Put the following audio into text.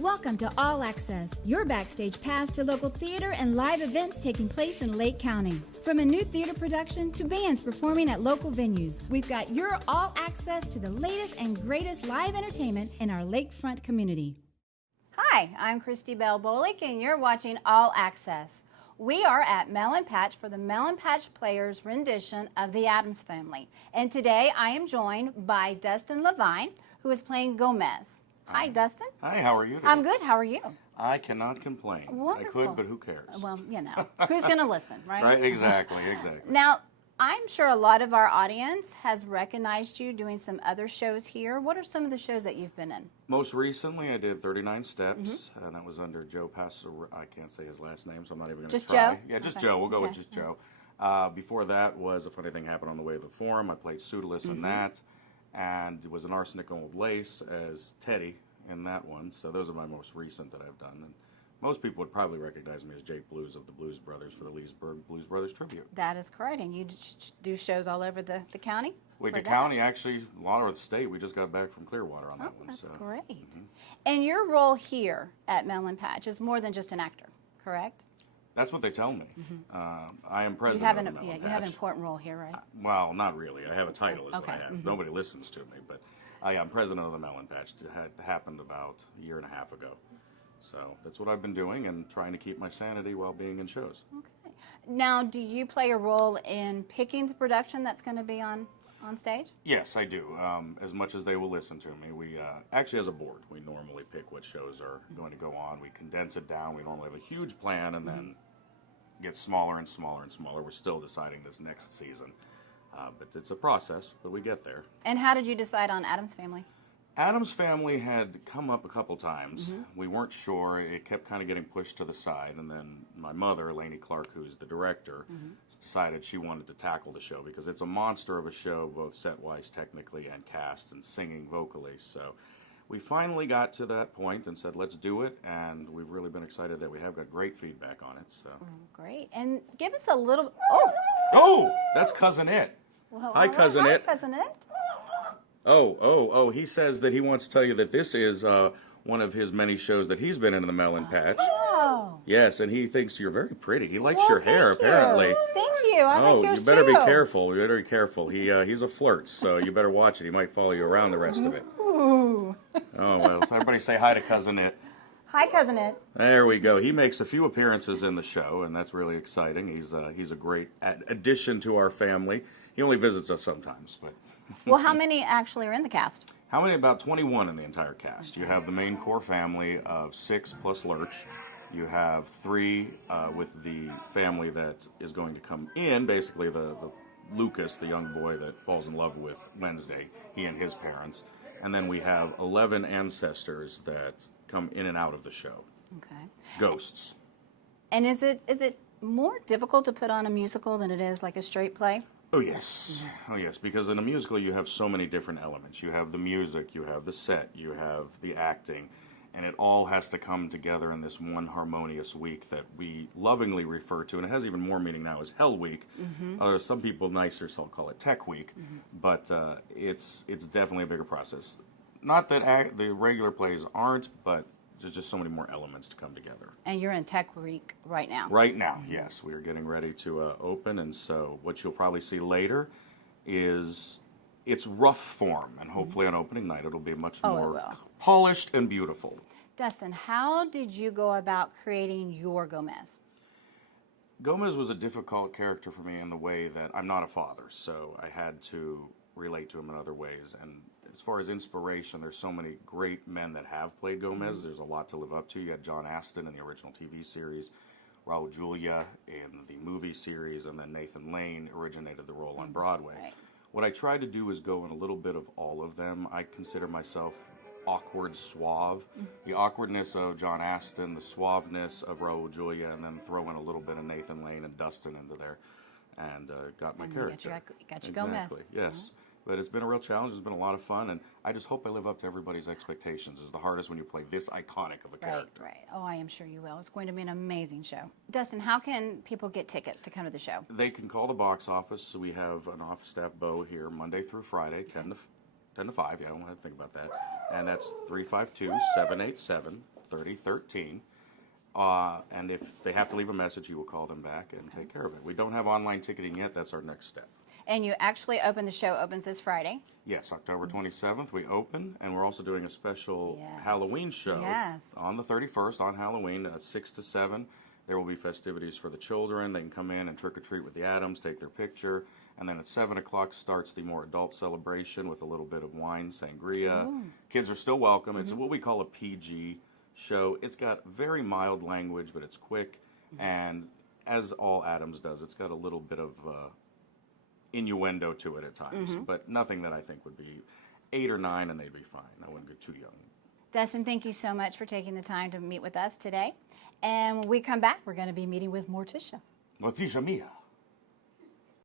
Welcome to All Access, your backstage pass to local theater and live events taking place in Lake County. From a new theater production to bands performing at local venues, we've got your all access to the latest and greatest live entertainment in our lakefront community. Hi, I'm Christy Bell Bolick, and you're watching All Access. We are at Melon Patch for the Melon Patch Players rendition of the Addams Family. And today I am joined by Dustin Levine, who is playing Gomez. Hi, Dustin. Hi, how are you today? I'm good. How are you? I cannot complain. Wonderful. I could, but who cares? Well, you know, who's going to listen, right? Right, exactly. Now, I'm sure a lot of our audience has recognized you doing some other shows here. What are some of the shows that you've been in? Most recently, I did 39 Steps, and that was under Joe Passero. I can't say his last name, so I'm not even going to try. Joe? Yeah, just Okay. Joe. We'll go with just Joe. Before that was A Funny Thing Happened on the Way to the Forum. I played Pseudolus in that, and it was an Arsenic and Old Lace as Teddy in that one. So those are my most recent that I've done. And most people would probably recognize me as Jake Blues of the Blues Brothers for the Leesburg Blues Brothers Tribute. That is correct. And you do shows all over the county? The county, actually, a lot of the state. We just got back from Clearwater on that one. That's so. great. And your role here at Melon Patch is more than just an actor, correct? That's what they tell me. I am You president have of an the Melon you have an Patch. important role here, right? Well, not really. I have a title is Okay. what I have. Nobody listens to me, but I am president of the Melon Patch. It had happened about a year and a half ago. So that's what I've been doing and trying to keep my sanity while being in shows. Okay. Now, do you play a role in picking the production that's going to be on stage? Yes, I do. As much as they will listen to me, we actually, as a board, we normally pick what shows are going to go on. We condense it down. We normally have a huge plan and then get smaller and smaller and smaller. We're still deciding this next season. But it's a process, but we get there. And how did you decide on Addams Family? Addams Family had come up a couple times. We weren't sure. It kept kind of getting pushed to the side. And then my mother, Lainey Clark, who's the director, decided she wanted to tackle the show because it's a monster of a show, both set-wise technically and cast and singing vocally. So we finally got to that point and said, let's do it. And we've really been excited that we have got great feedback on it. So Great. And give us a little... Oh, that's Cousin It. Well, Hi, Cousin It. Hi, Cousin It. He says that he wants to tell you that this is one of his many shows that he's been in the Melon Patch. Oh. Yes, and he thinks you're very pretty. He likes Well, your hair, thank you. apparently. Thank you. I like yours you better too. be careful. You better be careful. He's a flirt, so you better watch it. He might follow you around the rest of it. Ooh. Oh, well, so everybody say hi to Cousin It. Hi, Cousin It. There we go. He makes a few appearances in the show, and that's really exciting. He's a great addition to our family. He only visits us sometimes, but... Well, how many actually are in the cast? How many? About 21 in the entire cast. You have the main core family of 6 plus Lurch. You have 3 with the family that is going to come in, basically the Lucas, the young boy that falls in love with Wednesday, he and his parents. And then we have 11 ancestors that come in and out of the show. Okay. Ghosts. And is it more difficult to put on a musical than it is like a straight play? Oh, yes. Oh, yes, because in a musical you have so many different elements. You have the music, you have the set, you have the acting, and it all has to come together in this one harmonious week that we lovingly refer to, and it has even more meaning now, as Hell Week. Some people nicer so call it Tech Week, but it's definitely a bigger process. Not that the regular plays aren't, but there's just so many more elements to come together. And you're in Tech Week right now. Right now, yes. We are getting ready to open, and so what you'll probably see later is its rough form, and hopefully on opening night it'll be much more polished and beautiful. Dustin, how did you go about creating your Gomez? Gomez was a difficult character for me in the way that I'm not a father, so I had to relate to him in other ways. And as far as inspiration, there's so many great men that have played Gomez. There's a lot to live up to. You got John Astin in the original TV series, Raul Julia in the movie series, and then Nathan Lane originated the role on Broadway. Right. What I tried to do is go in a little bit of all of them. I consider myself awkward, suave. The awkwardness of John Astin, the suaveness of Raul Julia, and then throw in a little bit of Nathan Lane and Dustin into there, and got my character. Got your Gomez. Exactly, yes. But it's been a real challenge. It's been a lot of fun, and I just hope I live up to everybody's expectations. It's the hardest when you play this iconic of a character. Right. Oh, I am sure you will. It's going to be an amazing show. Dustin, how can people get tickets to come to the show? They can call the box office. We have an office staff Bo here Monday through Friday, 10 to 5. Yeah, I don't have to think about that. And that's 352-787 3013. And if they have to leave a message, you will call them back and take care of it. We don't have online ticketing yet. That's our next step. And you actually open, the show opens this Friday. Yes, October 27th we open, and we're also doing a special Yes. Halloween show Yes. on the 31st on Halloween, 6 to 7. There will be festivities for the children. They can come in and trick-or-treat with the Addams, take their picture, and then at 7 o'clock starts the more adult celebration with a little bit of wine, sangria. Ooh. Kids are still welcome. It's what we call a PG show. It's got very mild language, but it's quick, and as all Addams does, it's got a little bit of innuendo to it at times, but nothing that I think would be 8 or 9 and they'd be fine. I wouldn't get too young. Dustin, thank you so much for taking the time to meet with us today. And when we come back, we're going to be meeting with Morticia. Leticia Mia.